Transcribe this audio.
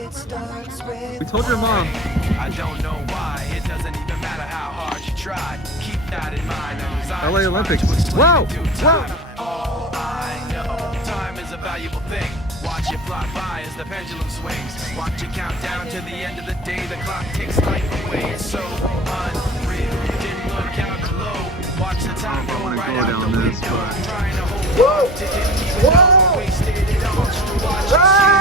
We told your mom. I don't know why. It doesn't even matter how hard you try. Keep that in mind. LA Olympics. Whoa! Whoa! All I know, time is a valuable thing. Watch it fly by as the pendulum swings. Watch it count down to the end of the day. The clock takes life away. It's so unreal. Didn't look out below. Watch the time go right out the window. Trying to hold on to didn't even know I wasted it all just to watch it.